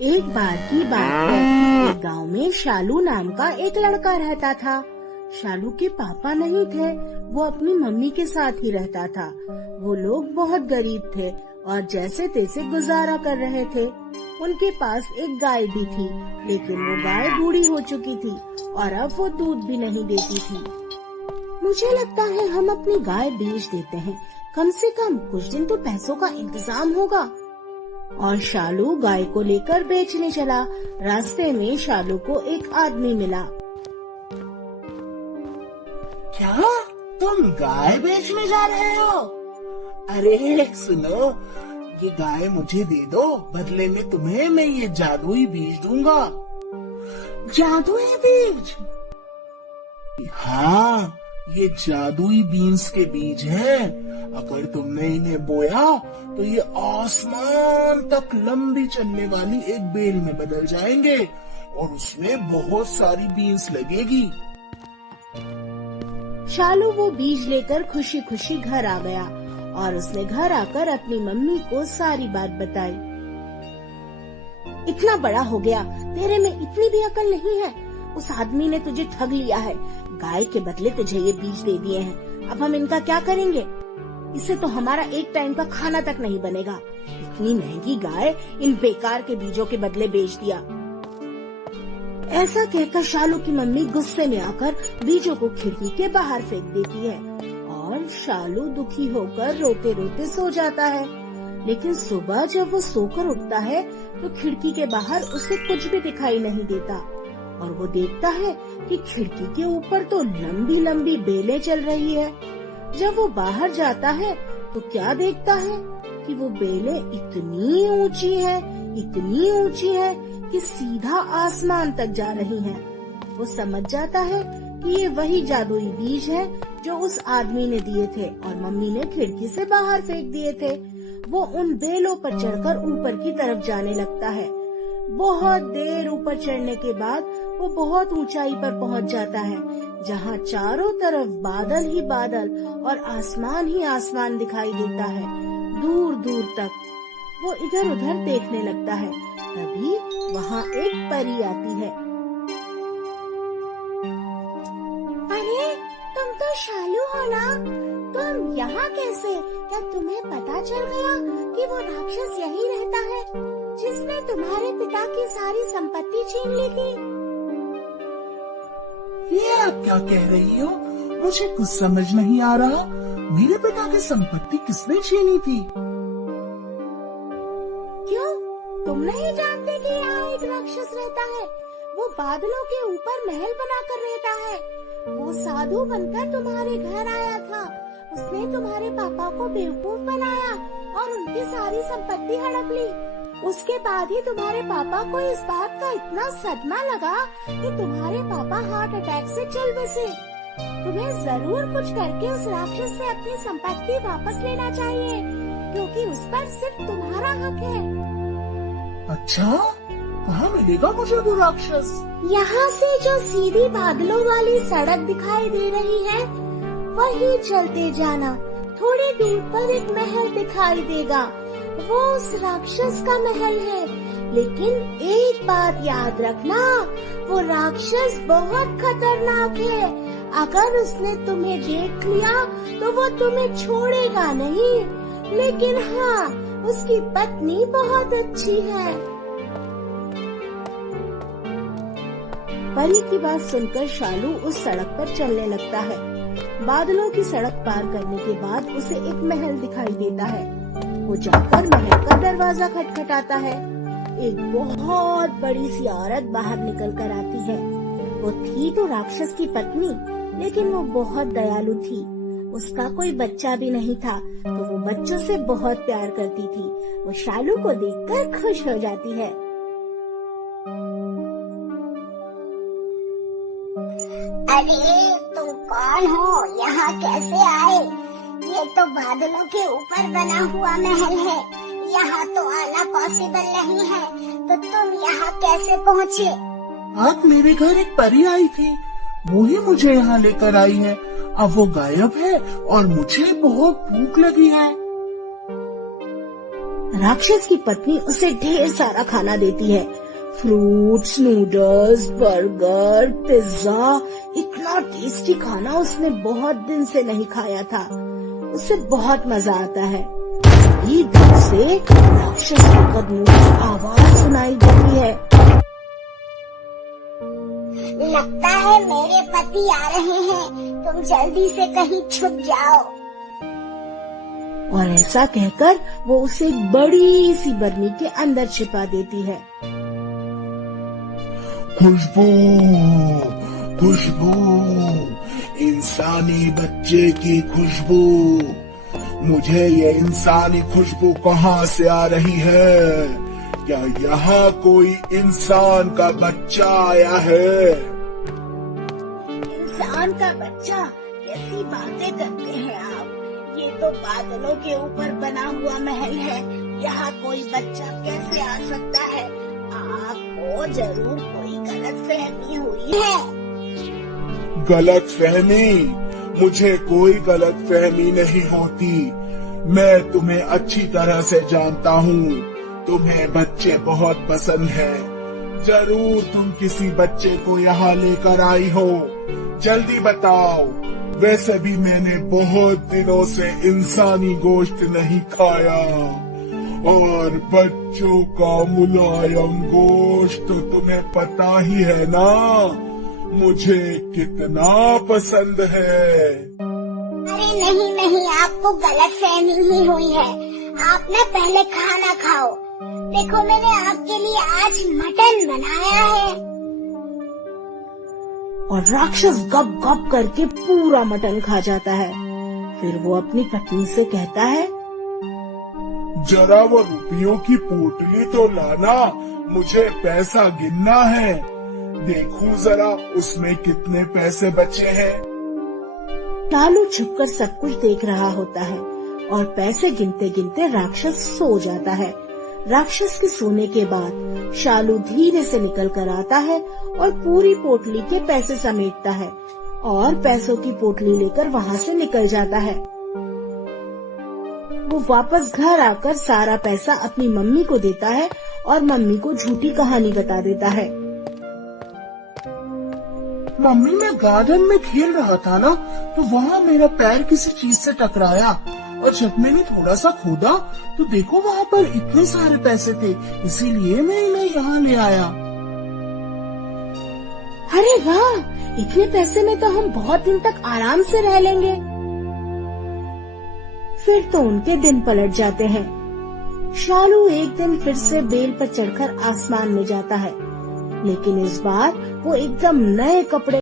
एक बार की बात है, एक गांव में शालू नाम का एक लड़का रहता था। शालू के पापा नहीं थे, वो अपनी मम्मी के साथ ही रहता था। वो लोग बहुत गरीब थे और जैसे तैसे गुजारा कर रहे थे। उनके पास एक गाय भी थी, लेकिन वो गाय बूढ़ी हो चुकी थी और अब वो दूध भी नहीं देती थी। मुझे लगता है हम अपनी गाय बेच देते हैं, कम से कम कुछ दिन तो पैसों का इंतजाम होगा। और शालू गाय को लेकर बेचने चला। रास्ते में शालू को एक आदमी मिला। क्या तुम गाय बेचने जा रहे हो? अरे सुनो, ये गाय मुझे दे दो, बदले में तुम्हें मैं ये जादुई बीज दूंगा। जादुई बीज? हाँ, ये जादुई बीन्स के बीज हैं। अगर तुमने इन्हें बोया तो ये आसमान तक लंबी चलने वाली एक बेल में बदल जाएंगे और उसमें बहुत सारी बीन्स लगेगी। शालू वो बीज लेकर खुशी खुशी घर आ गया और उसने घर आकर अपनी मम्मी को सारी बात बताई। इतना बड़ा हो गया, तेरे में इतनी भी अकल नहीं है। उस आदमी ने तुझे ठग लिया है। गाय के बदले तुझे ये बीज दे दिए हैं। अब हम इनका क्या करेंगे? इससे तो हमारा एक टाइम का खाना तक नहीं बनेगा। इतनी महंगी गाय इन बेकार के बीजों के बदले बेच दिया। ऐसा कहकर शालू की मम्मी गुस्से में आकर बीजों को खिड़की के बाहर फेंक देती है और शालू दुखी होकर रोते रोते सो जाता है। लेकिन सुबह जब वो सोकर उठता है तो खिड़की के बाहर उसे कुछ भी दिखाई नहीं देता और वो देखता है कि खिड़की के ऊपर तो लंबी लंबी बेलें चल रही है। जब वो बाहर जाता है तो क्या देखता है कि वो बेलें इतनी ऊंची है कि सीधा आसमान तक जा रही हैं। वो समझ जाता है कि ये वही जादुई बीज है जो उस आदमी ने दिए थे और मम्मी ने खिड़की से बाहर फेंक दिए थे। वो उन बेलों पर चढ़कर ऊपर की तरफ जाने लगता है। बहुत देर ऊपर चढ़ने के बाद वो बहुत ऊंचाई पर पहुंच जाता है, जहाँ चारों तरफ बादल ही बादल और आसमान ही आसमान दिखाई देता है, दूर दूर तक। वो इधर उधर देखने लगता है। तभी वहाँ एक परी आती है। अरे तुम तो शालू हो ना? तुम यहाँ कैसे? क्या तुम्हें पता चल गया कि वो राक्षस यही रहता है जिसने तुम्हारे पिता की सारी संपत्ति छीन ली थी? ये आप क्या कह रही हो? मुझे कुछ समझ नहीं आ रहा। मेरे पिता की संपत्ति किसने छीनी थी? क्यों, तुम नहीं जानते कि यहाँ एक राक्षस रहता है? वो बादलों के ऊपर महल बनाकर रहता है। वो साधु बनकर तुम्हारे घर आया था। उसने तुम्हारे पापा को बेवकूफ बनाया और उनकी सारी संपत्ति हड़प ली। उसके बाद ही तुम्हारे पापा को इस बात का इतना सदमा लगा कि तुम्हारे पापा हार्ट अटैक से चल बसे। तुम्हें जरूर कुछ करके उस राक्षस से अपनी संपत्ति वापस लेना चाहिए, क्योंकि उस पर सिर्फ तुम्हारा हक है। अच्छा, कहाँ मिलेगा मुझे वो राक्षस? यहाँ से जो सीधी बादलों वाली सड़क दिखाई दे रही है, वही चलते जाना। थोड़ी दूर पर एक महल दिखाई देगा, वो उस राक्षस का महल है। लेकिन एक बात याद रखना, वो राक्षस बहुत खतरनाक है। अगर उसने तुम्हें देख लिया तो वो तुम्हें छोड़ेगा नहीं। लेकिन हाँ, उसकी पत्नी बहुत अच्छी है। परी की बात सुनकर शालू उस सड़क पर चलने लगता है। बादलों की सड़क पार करने के बाद उसे एक महल दिखाई देता है। वो जाकर महल का दरवाजा खटखटाता है। एक बहुत बड़ी सी औरत बाहर निकल कर आती है। वो थी तो राक्षस की पत्नी, लेकिन वो बहुत दयालु थी। उसका कोई बच्चा भी नहीं था, तो वो बच्चों से बहुत प्यार करती थी। वो शालू को देखकर खुश हो जाती है। अरे तुम कौन हो? यहाँ कैसे आए? ये तो बादलों के ऊपर बना हुआ महल है। यहाँ तो आना पॉसिबल नहीं है, तो तुम यहाँ कैसे पहुँचे? आज मेरे घर एक परी आई थी, वो ही मुझे यहाँ लेकर आई है। अब वो गायब है और मुझे बहुत भूख लगी है। राक्षस की पत्नी उसे ढेर सारा खाना देती है, फ्रूट्स, नूडल्स, बर्गर, पिज्जा। इतना टेस्टी खाना उसने बहुत दिन से नहीं खाया था। उसे बहुत मजा आता है। तभी दूर से राक्षस के कदमों की आवाज सुनाई देती है। लगता है मेरे पति आ रहे हैं, तुम जल्दी से कहीं छुप जाओ। और ऐसा कहकर वो उसे एक बड़ी सी बरनी के अंदर छिपा देती है। खुशबू, खुशबू, इंसानी बच्चे की खुशबू। मुझे ये इंसानी खुशबू कहाँ से आ रही है? क्या यहाँ कोई इंसान का बच्चा आया है? इंसान का बच्चा? कैसी बातें करते हैं आप? ये तो बादलों के ऊपर बना हुआ महल है, यहाँ कोई बच्चा कैसे आ सकता है? आपको जरूर कोई गलतफहमी हुई है। गलतफहमी? मुझे कोई गलतफहमी नहीं होती। मैं तुम्हें अच्छी तरह से जानता हूँ। तुम्हें बच्चे बहुत पसंद हैं। जरूर तुम किसी बच्चे को यहाँ लेकर आई हो। जल्दी बताओ। वैसे भी मैंने बहुत दिनों से इंसानी गोश्त नहीं खाया, और बच्चों का मुलायम गोश्त तो तुम्हें पता ही है ना मुझे कितना पसंद है। अरे नहीं नहीं, आपको गलतफहमी ही हुई है। आप ना पहले खाना खाओ। देखो मैंने आपके लिए आज मटन बनाया है। और राक्षस गप गप करके पूरा मटन खा जाता है। फिर वो अपनी पत्नी से कहता है, जरा वो रुपयों की पोटली तो लाना, मुझे पैसा गिनना है। देखूं जरा उसमें कितने पैसे बचे हैं। लालू छुपकर सब कुछ देख रहा होता है और पैसे गिनते गिनते राक्षस सो जाता है। राक्षस के सोने के बाद शालू धीरे से निकल कर आता है और पूरी पोटली के पैसे समेटता है और पैसों की पोटली लेकर वहाँ से निकल जाता है। वो वापस घर आकर सारा पैसा अपनी मम्मी को देता है और मम्मी को झूठी कहानी बता देता है। मम्मी, मैं गार्डन में खेल रहा था ना, तो वहाँ मेरा पैर किसी चीज से टकराया, और जब मैंने थोड़ा सा खोदा तो देखो वहाँ पर इतने सारे पैसे थे, इसीलिए मैं इन्हें यहाँ ले आया। अरे वाह, इतने पैसे में तो हम बहुत दिन तक आराम से रह लेंगे। फिर तो उनके दिन पलट जाते हैं। शालू एक दिन फिर से बेल पर चढ़कर आसमान में जाता है, लेकिन इस बार वो एकदम नए कपड़े